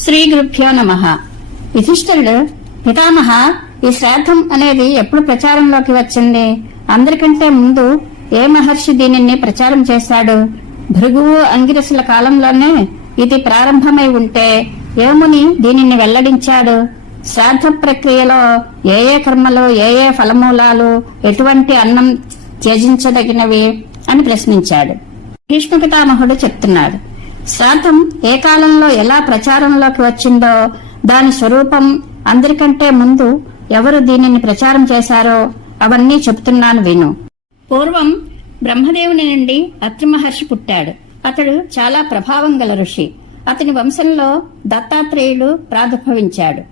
శ్రీ గురుభ్యో నమః. యుధిష్ఠిరుడు, పితామహ, ఈ శ్రాద్ధం అనేది ఎప్పుడు ప్రచారంలోకి వచ్చింది? అందరికంటే ముందు ఏ మహర్షి దీనిని ప్రచారం చేశాడు? భృగువు, అంగిరసుల కాలంలోనే ఇది ప్రారంభమై ఉంటే ఏ ముని దీనిని వెల్లడించాడు? శ్రాద్ధ ప్రక్రియలో ఏ ఏ కర్మలు, ఏ ఏ ఫలమూలాలు, ఎటువంటి అన్నం త్యజించదగినవి అని ప్రశ్నించాడు. భీష్మ పితామహుడు చెప్తున్నాడు, శ్రాద్ధం ఏ కాలంలో ఎలా ప్రచారంలోకి వచ్చిందో, దాని స్వరూపం, అందరికంటే ముందు ఎవరు దీనిని ప్రచారం చేశారో అవన్నీ చెప్తున్నాను విను. పూర్వం బ్రహ్మదేవుని నుండి అత్రి మహర్షి పుట్టాడు. అతడు చాలా ప్రభావం గల ఋషి. అతని వంశంలో దత్తాత్రేయుడు ప్రాదుర్భవించాడు.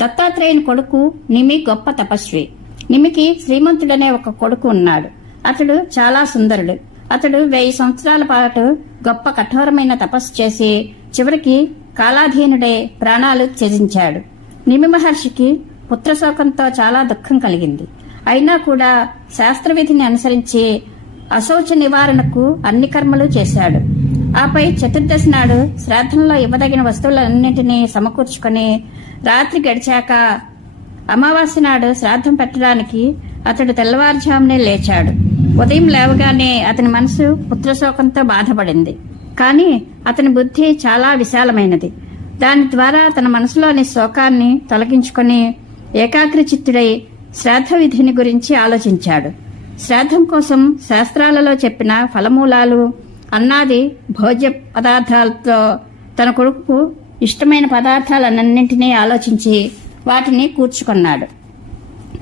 దత్తాత్రేయుని కొడుకు నిమి గొప్ప తపస్వి. నిమికి శ్రీమంతుడనే ఒక కొడుకు ఉన్నాడు. అతడు చాలా సుందరుడు. అతడు 1000 సంవత్సరాల పాటు గొప్ప కఠోరమైన తపస్సు చేసి చివరికి కాలాధీనుడే ప్రాణాలు త్యజించాడు. నిమి మహర్షికి పుత్రశోకంతో చాలా దుఃఖం కలిగింది. అయినా కూడా శాస్త్రవిధిని అనుసరించి అశౌచ నివారణకు అన్ని కర్మలు చేశాడు. ఆపై చతుర్దశి నాడు శ్రాద్ధంలో ఇవ్వదగిన వస్తువులన్నింటినీ సమకూర్చుకుని రాత్రి గడిచాక అమావాస్య నాడు శ్రాద్ధం పెట్టడానికి అతడు తెల్లవారుజామునే లేచాడు. ఉదయం లేవగానే అతని మనసు పుత్రశోకంతో బాధపడింది. కాని అతని బుద్ధి చాలా విశాలమైనది. దాని ద్వారా తన మనసులోని శోకాన్ని తొలగించుకుని ఏకాగ్రచిత్తుడై శ్రాద్ధ విధిని గురించి ఆలోచించాడు. శ్రాద్ధం కోసం శాస్త్రాలలో చెప్పిన ఫలమూలాలు, అన్నాది భోజ్య పదార్థాలతో తన కొడుకు ఇష్టమైన పదార్థాలన్నింటినీ ఆలోచించి వాటిని కూర్చుకున్నాడు.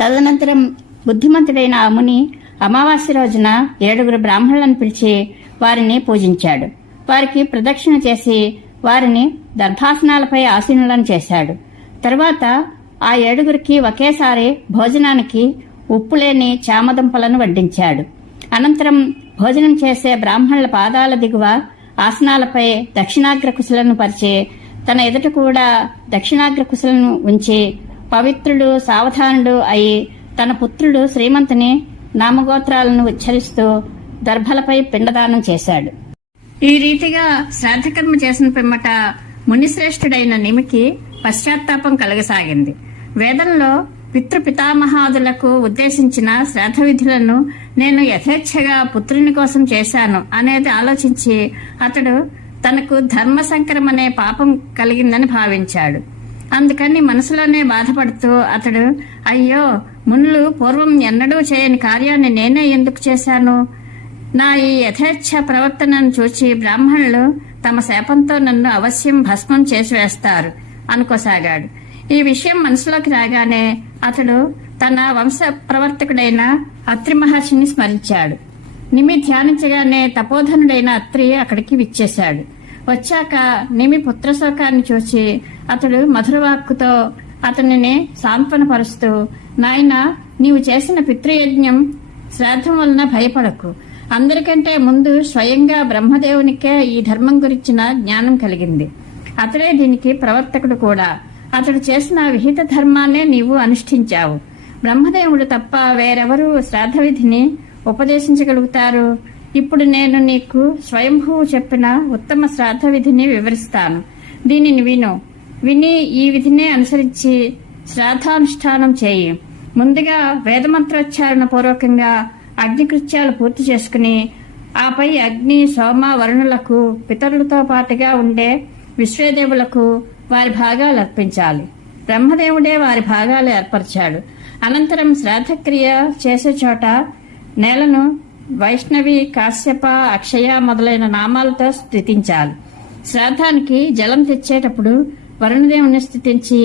తదనంతరం బుద్ధిమంతుడైన ఆ ముని అమావాస్య రోజున 7 బ్రాహ్మణులను పిలిచి వారిని పూజించాడు. వారికి ప్రదక్షిణ చేసి వారిని దర్భాసనాలపై ఆసీనులను చేశాడు. తరువాత ఆ 7 ఒకేసారి భోజనానికి ఉప్పులేని చామదుంపలను వడ్డించాడు. అనంతరం భోజనం చేసే బ్రాహ్మణుల పాదాల దిగువ ఆసనాలపై దక్షిణాగ్ర కుశలను పరిచి తన ఎదుట కూడా దక్షిణాగ్ర కుశలను ఉంచి పవిత్రుడు, సావధానుడు అయి తన పుత్రుడు శ్రీమంతుని నామగోత్రాలను ఉచ్చరిస్తూ దర్భలపై పిండదానం చేశాడు. ఈ రీతిగా శ్రాద్ధకర్మ చేసిన పిమ్మట మునిశ్రేష్ఠుడైన నిమికి పశ్చాత్తాపం కలగసాగింది. వేదంలో పితృపితామహాదులకు ఉద్దేశించిన శ్రాద్ధ విధులను నేను యథేచ్ఛగా పుత్రుని కోసం చేశాను అనేది ఆలోచించి అతడు తనకు ధర్మ సంకరం అనే పాపం కలిగిందని భావించాడు. అందుకని మనసులోనే బాధపడుతూ అతడు, అయ్యో, మునులు పూర్వం ఎన్నడూ చేయని కార్యాన్ని నేనే ఎందుకు చేశాను? నా ఈ యథేచ్ఛ ప్రవర్తనను చూచి బ్రాహ్మణులు తమ శాపంతో నన్ను అవశ్యం భస్మం చేసి వేస్తారు అనుకోసాగాడు. ఈ విషయం మనసులోకి రాగానే అతడు తన వంశ ప్రవర్తకుడైన అత్రి మహర్షిని స్మరించాడు. నిమి ధ్యానించగానే తపోధనుడైన అత్రి అక్కడికి విచ్చేశాడు. వచ్చాక నిమి పుత్రశోకాన్ని చూసి అతడు మధురవాక్కుతో అతనిని సాంత్వనపరుస్తూ, నాయనా, నీవు చేసిన పితృయజ్ఞం శ్రాద్ధం వలన భయపడకు. అందరికంటే ముందు స్వయంగా బ్రహ్మదేవునికే ఈ ధర్మం గురించిన జ్ఞానం కలిగింది. అతడే దీనికి ప్రవర్తకుడు కూడా. అతడు చేసిన విహిత ధర్మాన్నే నీవు అనుష్ఠించావు. బ్రహ్మదేవుడు తప్ప వేరెవరూ శ్రాద్ధ విధిని ఉపదేశించగలుగుతారు? ఇప్పుడు నేను నీకు స్వయంభువు చెప్పిన ఉత్తమ శ్రాద్ధ విధిని వివరిస్తాను. దీనిని విని ఈ విధినే అనుసరించి శ్రాద్ధానుష్ఠానం చేయి. ముందుగా వేదమంత్రోచ్చారణ పూర్వకంగా అగ్నికృత్యాలు పూర్తి చేసుకుని ఆపై అగ్ని, సోమ, వరుణులకు, పితరులతో పాటుగా ఉండే విశ్వేదేవులకు వారి భాగాలు అర్పించాలి. బ్రహ్మదేవుడే వారి భాగాలు ఏర్పరిచాడు. అనంతరం శ్రాద్ధక్రియ చేసే చోట నేలను వైష్ణవి, కాశ్యప, అక్షయ మొదలైన నామాలతో స్థుతించాలి. శ్రాద్ధానికి జలం తెచ్చేటప్పుడు వరుణదేవుని స్థుతించి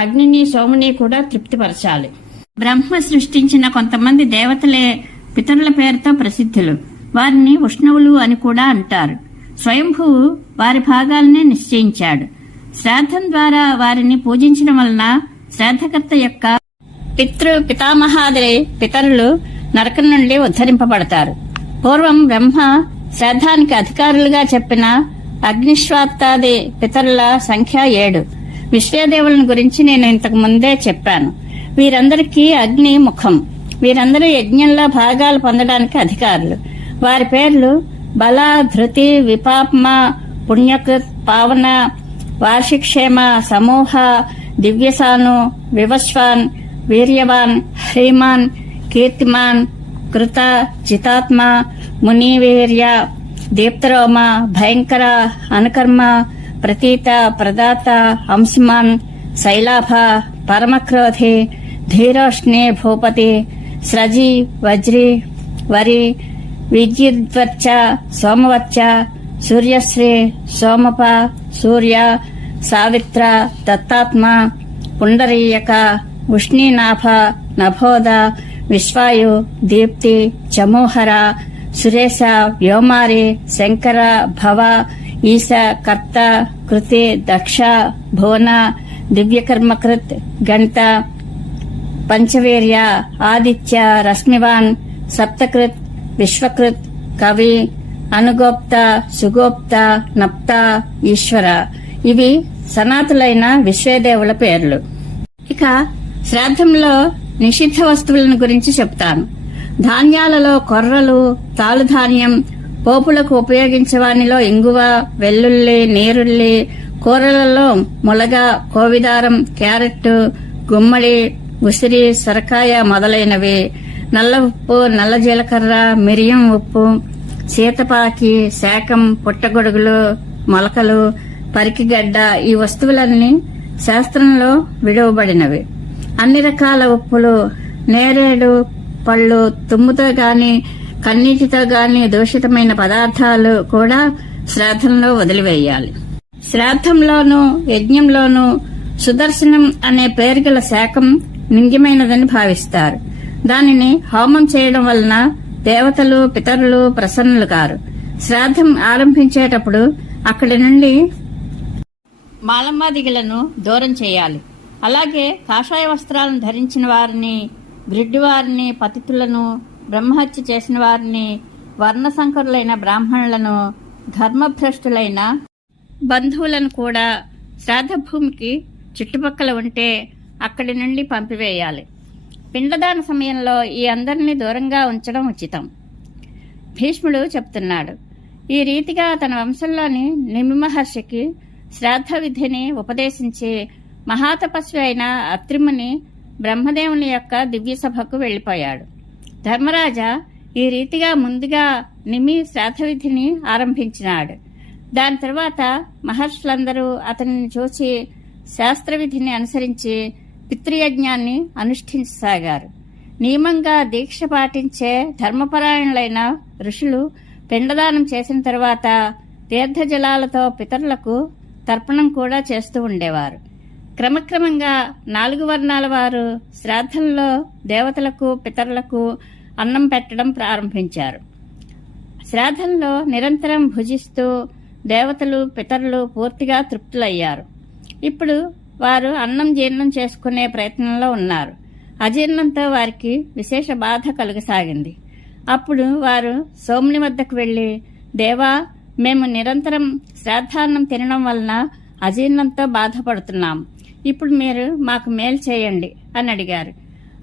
అగ్నిని, సోముని కూడా తృప్తిపరచాలి. బ్రహ్మ సృష్టించిన కొంతమంది దేవతలే పితరుల పేరుతో ప్రసిద్ధులు. వారిని ఉష్ణవులు అని కూడా అంటారు. స్వయంభువు వారి భాగాలనే నిశ్చయించాడు. శ్రాద్ధం ద్వారా వారిని పూజించడం వలన శ్రాద్ధకర్త యొక్క పితామహాది పితరులు నరకం నుండి ఉద్ధరింపబడతారు. పూర్వం బ్రహ్మ శ్రాద్ధానికి అధికారులుగా చెప్పిన అగ్నిశ్వాత్తాది పితరుల సంఖ్య 7. విశ్వేదేవులను గురించి నేను ఇంతకు ముందే చెప్పాను. వీరందరికీ అగ్ని ముఖం. వీరందరూ యజ్ఞంలో భాగాలు పొందడానికి అధికారులు. వారి పేర్లు బల, ధృతి, విపాప్మ, పుణ్యకృత్, పావన, వార్షిక్షేమ సమూహ దివ్యసాను వివస్వాన్ వీర్యవాన్ హ్రీమాన్ కీర్తిమాన్ కృత చితాత్మ మునివీర్య దీప్తరోమ భయంకర అనుకర్మ ప్రతీత ప్రదాత అంశమాన్ శైలాభ పరమక్రోధి ధీరోష్ణే భూపతి స్రజి వజ్రి వరి విద్యుద్వర్చ సోమవర్చ సూర్యశ్రీ సోమప సూర్య సావిత్ర దత్తాత్మ పుండరీయక ఉష్ణీనాభ నభోద విశ్వాయు దీప్తి చమోహర సురేశ వ్యోమారి శంకర భవ ఈశ కర్త కృతి దక్ష భువన దివ్యకర్మకృత్ గణిత పంచవీర్య ఆదిత్య రశ్మివాన్ సప్తకృత్ విశ్వకృత్ కవి అనుగోప్త సుగోప్త నప్త ఈశ్వర. ఇవి సనాతులైన విశ్వేదేవుల పేర్లు. ఇక శ్రాద్ధంలో నిషిద్ధ వస్తువులను గురించి చెప్తాను. ధాన్యాలలో కొర్రలు, తాలుధాన్యం, పోపులకు ఉపయోగించే వానిలో ఇంగువ, వెల్లుల్లి, నీరుల్లి, కూరలలో ములగ, కోవిదారం, క్యారెట్, గుమ్మడి, ఉసిరి, సొరకాయ మొదలైనవి, నల్ల ఉప్పు, నల్ల జీలకర్ర, మిరియం ఉప్పు, సీతపాకి, శాకం, పుట్టగొడుగులు, మొలకలు, పరికిగడ్డ ఈ వస్తువులన్నీ శాస్త్రంలో విడువబడినవి. అన్ని రకాల ఉప్పులు, నేరేడు పళ్ళు, తుమ్ముతో గాని కన్నీటితో గాని దూషితమైన పదార్థాలు కూడా శ్రాద్ధంలో వదిలివేయాలి. శ్రాద్ధంలోనూ యజ్ఞంలోనూ సుదర్శనం అనే పేరు గల శాకం నింగ్యమైనదని భావిస్తారు. దానిని హోమం చేయడం వలన దేవతలు పితరులు ప్రసన్నులు కారు. శ్రాద్ధం ఆరంభించేటప్పుడు అక్కడి నుండి మాలమాదిగలను దూరం చేయాలి. అలాగే కాషాయ వస్త్రాలను ధరించిన వారిని, గ్రిడ్డివారిని, పతితులను, బ్రహ్మహత్య చేసిన వారిని, వర్ణసంకరులైన బ్రాహ్మణులను, ధర్మభ్రష్టులైన బంధువులను కూడా శ్రాద్ధభూమికి చుట్టుపక్కల ఉంటే అక్కడి నుండి పంపివేయాలి. పిండదాన సమయంలో ఈ అందరినీ దూరంగా ఉంచడం ఉచితం. భీష్ముడు చెప్తున్నాడు. ఈ రీతిగా తన వంశంలోని నిమి మహర్షికి శ్రాద్ధ విధిని ఉపదేశించి మహాతపస్వి అయిన అత్రిముని బ్రహ్మదేవుని యొక్క దివ్యసభకు వెళ్లిపోయాడు. ధర్మరాజా ఈ రీతిగా ముందుగా నిమి శ్రాద్ధ విధిని ఆరంభించినాడు. దాని తర్వాత మహర్షులందరూ అతనిని చూసి శాస్త్రవిధిని అనుసరించి పితృయజ్ఞాన్ని అనుష్ఠించసాగారు. నియమంగా దీక్ష పాటించే ధర్మపరాయణులైన ఋషులు పిండదానం చేసిన తర్వాత తీర్థజలాలతో పితరులకు తర్పణం కూడా చేస్తూ ఉండేవారు. క్రమక్రమంగా 4 వర్ణాల వారు శ్రాద్ధంలో దేవతలకు పితరులకు అన్నం పెట్టడం ప్రారంభించారు. శ్రాద్ధంలో నిరంతరం భుజిస్తూ దేవతలు పితరులు పూర్తిగా తృప్తులయ్యారు. ఇప్పుడు వారు అన్నం జీర్ణం చేసుకునే ప్రయత్నంలో ఉన్నారు. అజీర్ణంతో వారికి విశేష బాధ కలుగసాగింది. అప్పుడు వారు సోముని వద్దకు వెళ్లి, దేవా, మేము నిరంతరం శ్రాద్ధాన్నం తినడం వలన అజీర్ణంతో బాధపడుతున్నాం. ఇప్పుడు మీరు మాకు మేలు చేయండి అని అడిగారు.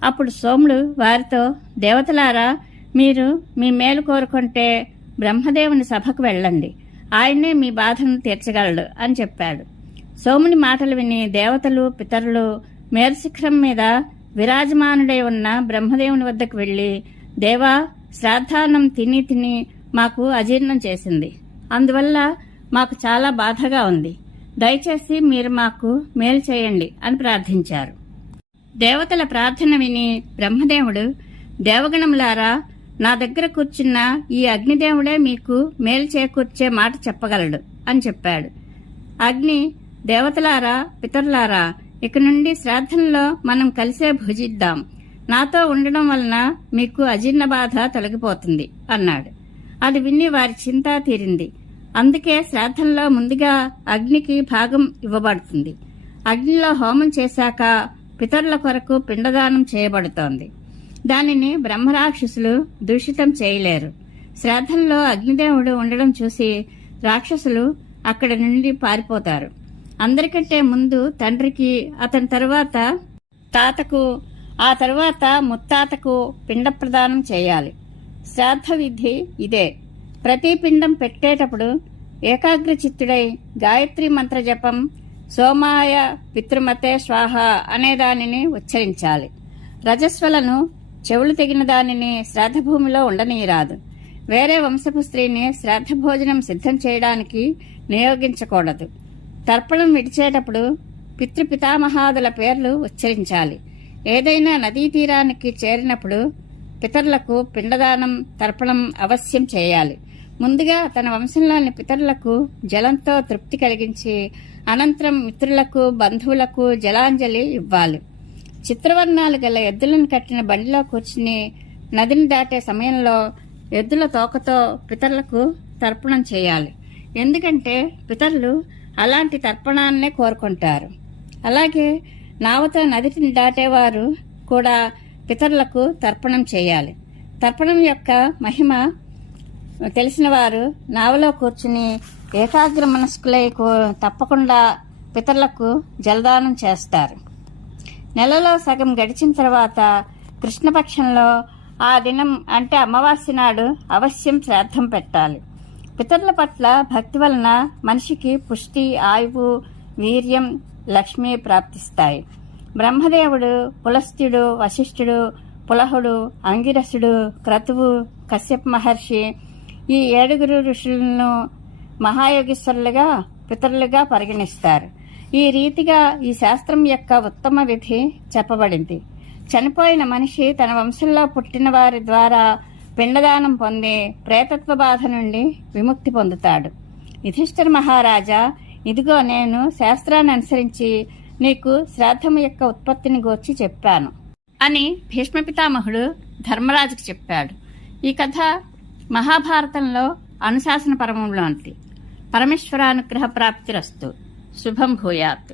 అప్పుడు సోముడు వారితో, దేవతలారా, మీరు మీ మేలు కోరుకుంటే బ్రహ్మదేవుని సభకు వెళ్ళండి. ఆయనే మీ బాధను తీర్చగలడు అని చెప్పాడు. సోముని మాటలు విని దేవతలు పితరులు మేరుశిఖరం మీద విరాజమానుడై ఉన్న బ్రహ్మదేవుని వద్దకు వెళ్లి, దేవా, శ్రాద్ధాన్నం తిని తిని మాకు అజీర్ణం చేసింది. అందువల్ల మాకు చాలా బాధగా ఉంది. దయచేసి మీరు మాకు మేలు చేయండి అని ప్రార్థించారు. దేవతల ప్రార్థన విని బ్రహ్మదేవుడు, దేవగణములారా, నా దగ్గర కూర్చున్న ఈ అగ్నిదేవుడే మీకు మేలు చేకూర్చే మాట చెప్పగలడు అని చెప్పాడు. అగ్ని, దేవతలారా, పితరులారా, ఇక నుండి శ్రాద్ధంలో మనం కలిసే భుజిద్దాం. నాతో ఉండడం వలన మీకు అజీర్ణ బాధ తొలగిపోతుంది అన్నాడు. అది విని వారి చింత తీరింది. అందుకే శ్రాద్ధంలో ముందుగా అగ్నికి భాగం ఇవ్వబడుతుంది. అగ్నిలో హోమం చేశాక పితరుల కొరకు పిండదానం చేయబడుతోంది. దానిని బ్రహ్మరాక్షసులు దూషితం చేయలేరు. శ్రాద్ధంలో అగ్నిదేవుడు ఉండడం చూసి రాక్షసులు అక్కడి నుండి పారిపోతారు. అందరికంటే ముందు తండ్రికి, అతని తరువాత తాతకు, ఆ తరువాత ముత్తాతకు పిండ ప్రదానం చేయాలి. శ్రాద్ధ విధి ఇదే. ప్రతి పిండం పెట్టేటప్పుడు ఏకాగ్రచిత్తుడై గాయత్రి మంత్ర జపం, సోమాయ పితృమతే స్వాహ అనే దానిని ఉచ్చరించాలి. రజస్వలను చెవులు తెగిన దానిని శ్రాద్ధభూమిలో ఉండనీయరాదు. వేరే వంశపు స్త్రీని శ్రాద్ధ భోజనం సిద్ధం చేయడానికి నియోగించకూడదు. తర్పణం విడిచేటప్పుడు పితృపితామహాదుల పేర్లు ఉచ్చరించాలి. ఏదైనా నదీ తీరానికి చేరినప్పుడు పితరులకు పిండదానం, తర్పణం అవశ్యం చేయాలి. ముందుగా తన వంశంలోని పితరులకు జలంతో తృప్తి కలిగించి అనంతరం మిత్రులకు, బంధువులకు జలాంజలి ఇవ్వాలి. చిత్రవర్ణాలు గల ఎద్దులను కట్టిన బండిలో కూర్చుని నదిని దాటే సమయంలో ఎద్దుల తోకతో పితరులకు తర్పణం చేయాలి. ఎందుకంటే పితరులు అలాంటి తర్పణాన్నే కోరుకుంటారు. అలాగే నావతో నదిని దాటేవారు కూడా పితరులకు తర్పణం చేయాలి. తర్పణం యొక్క మహిమ తెలిసిన వారు నావలో కూర్చుని ఏకాగ్ర మనస్కులై తప్పకుండా పితరులకు జలదానం చేస్తారు. నెలలో సగం గడిచిన తర్వాత కృష్ణపక్షంలో ఆ దినం అంటే అమావాస్య నాడు అవశ్యం శ్రాద్ధం పెట్టాలి. పితరుల పట్ల భక్తి వలన మనిషికి పుష్టి, ఆయువు, వీర్యం, లక్ష్మి ప్రాప్తిస్తాయి. బ్రహ్మదేవుడు, పులస్త్యుడు, వశిష్ఠుడు, పులహుడు, అంగిరసుడు, క్రతువు, కశ్యప మహర్షి ఈ 7 ఋషులను మహాయోగీశ్వరులుగా పితరులుగా పరిగణిస్తారు. ఈ రీతిగా ఈ శాస్త్రం యొక్క ఉత్తమ విధి చెప్పబడింది. చనిపోయిన మనిషి తన వంశంలో పుట్టిన వారి ద్వారా పిండదానం పొంది ప్రేతత్వ బాధ నుండి విముక్తి పొందుతాడు. యుధిష్ఠిర మహారాజా, ఇదిగో నేను శాస్త్రాన్ని అనుసరించి నీకు శ్రాద్ధము యొక్క ఉత్పత్తిని గూర్చి చెప్పాను అని భీష్మ పితామహుడు ధర్మరాజుకు చెప్పాడు. ఈ కథ మహాభారతంలో అనుశాసన పర్వంలోనిది. పరమేశ్వరానుగ్రహ ప్రాప్తిరస్తు. శుభం భూయాత్.